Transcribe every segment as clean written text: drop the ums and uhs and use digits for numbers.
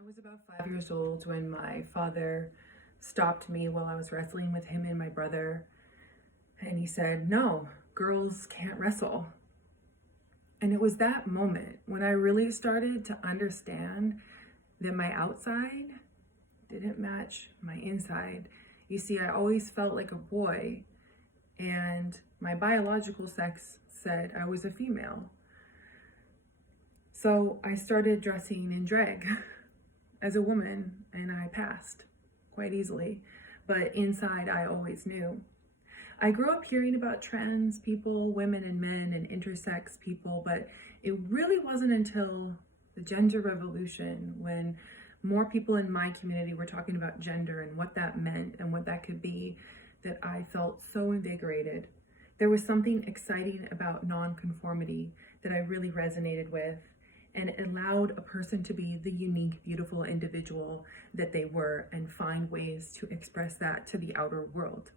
I was about 5 years old when my father stopped me while I was wrestling with him and my brother. And he said, "No, girls can't wrestle." And it was that moment when I really started to understand that my outside didn't match my inside. You see, I always felt like a boy, and my biological sex said I was a female. So I started dressing in drag as a woman, and I passed quite easily. But inside, I always knew. I grew up hearing about trans people, women and men, and intersex people, but it really wasn't until the gender revolution when more people in my community were talking about gender and what that meant and what that could be that I felt so invigorated. There was something exciting about nonconformity that I really resonated with, and it allowed a person to be the unique, beautiful individual that they were and find ways to express that to the outer world.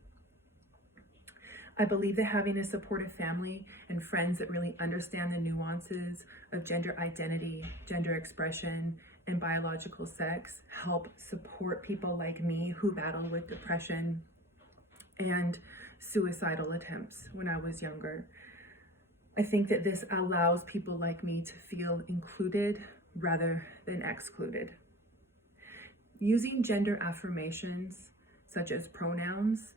I believe that having a supportive family and friends that really understand the nuances of gender identity, gender expression, and biological sex help support people like me who battle with depression and suicidal attempts when I was younger. I think that this allows people like me to feel included rather than excluded. Using gender affirmations, such as pronouns,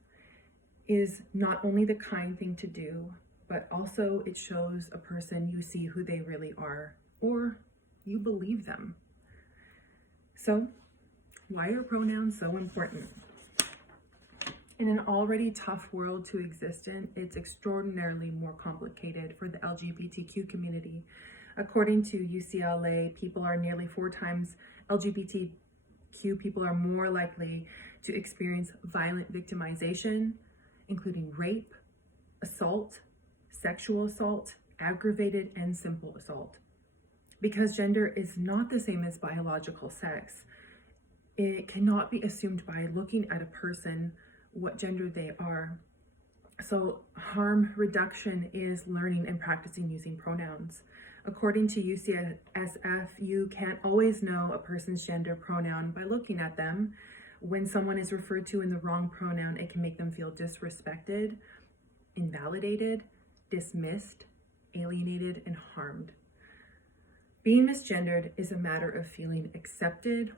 is not only the kind thing to do, but also it shows a person you see who they really are, or you believe them. So, why are pronouns so important? In an already tough world to exist in, it's extraordinarily more complicated for the LGBTQ community. According to UCLA, people are nearly 4 times LGBTQ people are more likely to experience violent victimization, including rape, assault, sexual assault, aggravated and simple assault. Because gender is not the same as biological sex, it cannot be assumed by looking at a person what gender they are. So harm reduction is learning and practicing using pronouns. According to UCSF, you can't always know a person's gender pronoun by looking at them. When someone is referred to in the wrong pronoun, it can make them feel disrespected, invalidated, dismissed, alienated, and harmed. Being misgendered is a matter of feeling accepted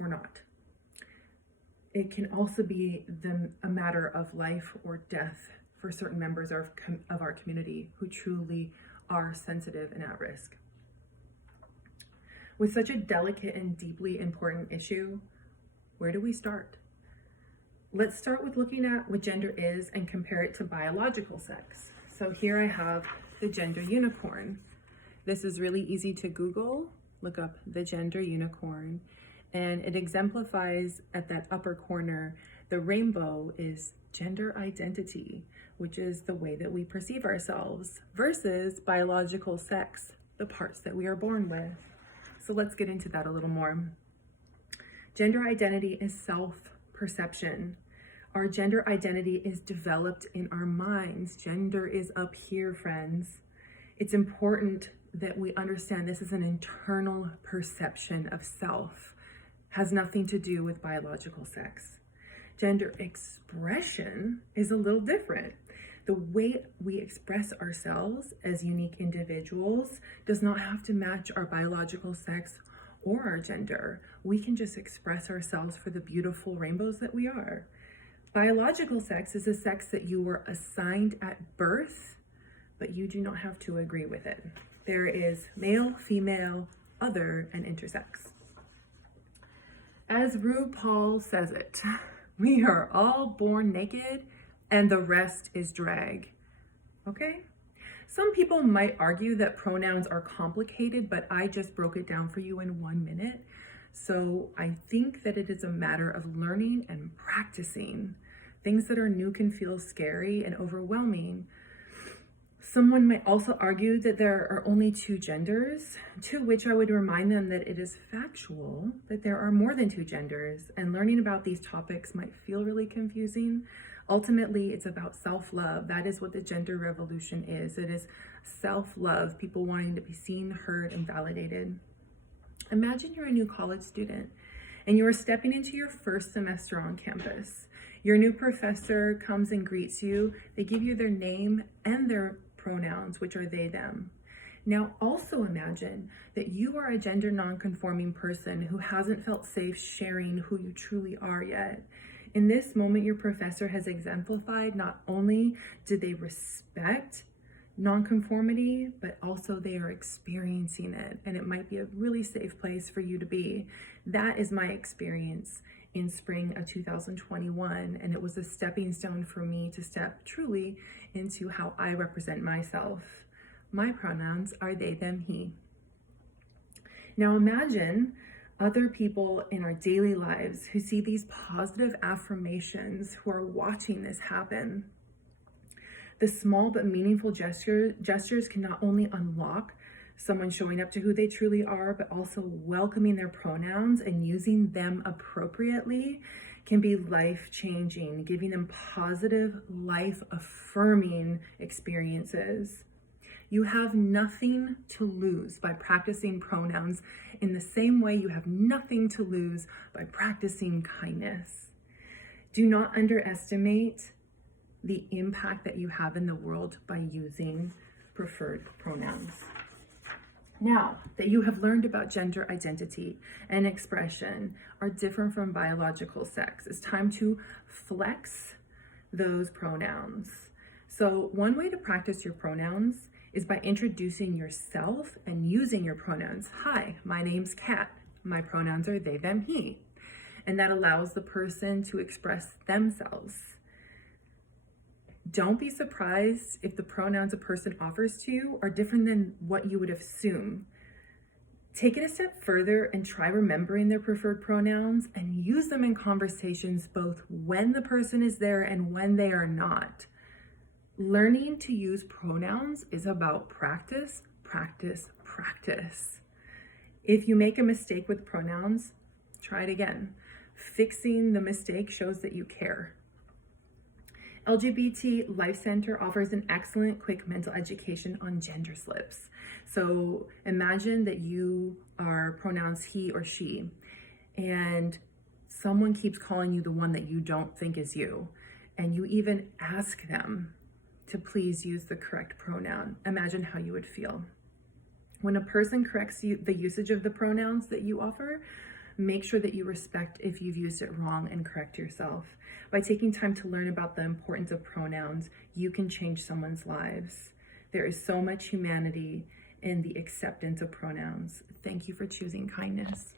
or not. It can also be a matter of life or death for certain members of our community who truly are sensitive and at risk. With such a delicate and deeply important issue, where do we start? Let's start with looking at what gender is and compare it to biological sex. So here I have the gender unicorn. This is really easy to Google. Look up the gender unicorn, and it exemplifies at that upper corner, the rainbow is gender identity, which is the way that we perceive ourselves, versus biological sex, the parts that we are born with. So let's get into that a little more. Gender identity is self-perception. Our gender identity is developed in our minds. Gender is up here, friends. It's important that we understand this is an internal perception of self. Has nothing to do with biological sex. Gender expression is a little different. The way we express ourselves as unique individuals does not have to match our biological sex or our gender. We can just express ourselves for the beautiful rainbows that we are. Biological sex is a sex that you were assigned at birth, but you do not have to agree with it. There is male, female, other, and intersex. As RuPaul says it, we are all born naked and the rest is drag. Okay? Some people might argue that pronouns are complicated, but I just broke it down for you in 1 minute. So I think that it is a matter of learning and practicing. Things that are new can feel scary and overwhelming. Someone might also argue that there are only 2 genders, to which I would remind them that it is factual that there are more than 2 genders, and learning about these topics might feel really confusing. Ultimately, it's about self-love. That is what the gender revolution is. It is self-love, people wanting to be seen, heard, and validated. Imagine you're a new college student and you are stepping into your first semester on campus. Your new professor comes and greets you. They give you their name and their pronouns, which are they, them. Now also imagine that you are a gender non-conforming person who hasn't felt safe sharing who you truly are yet. In this moment, your professor has exemplified not only do they respect nonconformity, but also they are experiencing it, and it might be a really safe place for you to be. That is my experience in spring of 2021, and it was a stepping stone for me to step truly into how I represent myself. My pronouns are they, them, he. Now imagine other people in our daily lives who see these positive affirmations, who are watching this happen. The small but meaningful gestures can not only unlock someone showing up to who they truly are, but also welcoming their pronouns and using them appropriately can be life-changing, giving them positive, life-affirming experiences. You have nothing to lose by practicing pronouns in the same way you have nothing to lose by practicing kindness. Do not underestimate the impact that you have in the world by using preferred pronouns. Now that you have learned about gender identity and expression are different from biological sex, it's time to flex those pronouns. So one way to practice your pronouns is by introducing yourself and using your pronouns. Hi, my name's Kat. My pronouns are they, them, he. And that allows the person to express themselves. Don't be surprised if the pronouns a person offers to you are different than what you would assume. Take it a step further and try remembering their preferred pronouns and use them in conversations both when the person is there and when they are not. Learning to use pronouns is about practice, practice, practice. If you make a mistake with pronouns, try it again. Fixing the mistake shows that you care. LGBT Life Center offers an excellent quick mental education on gender slips. So imagine that you are pronouns he or she, and someone keeps calling you the one that you don't think is you, and you even ask them to please use the correct pronoun. Imagine how you would feel. When a person corrects you, the usage of the pronouns that you offer, make sure that you respect if you've used it wrong and correct yourself. By taking time to learn about the importance of pronouns, you can change someone's lives. There is so much humanity in the acceptance of pronouns. Thank you for choosing kindness.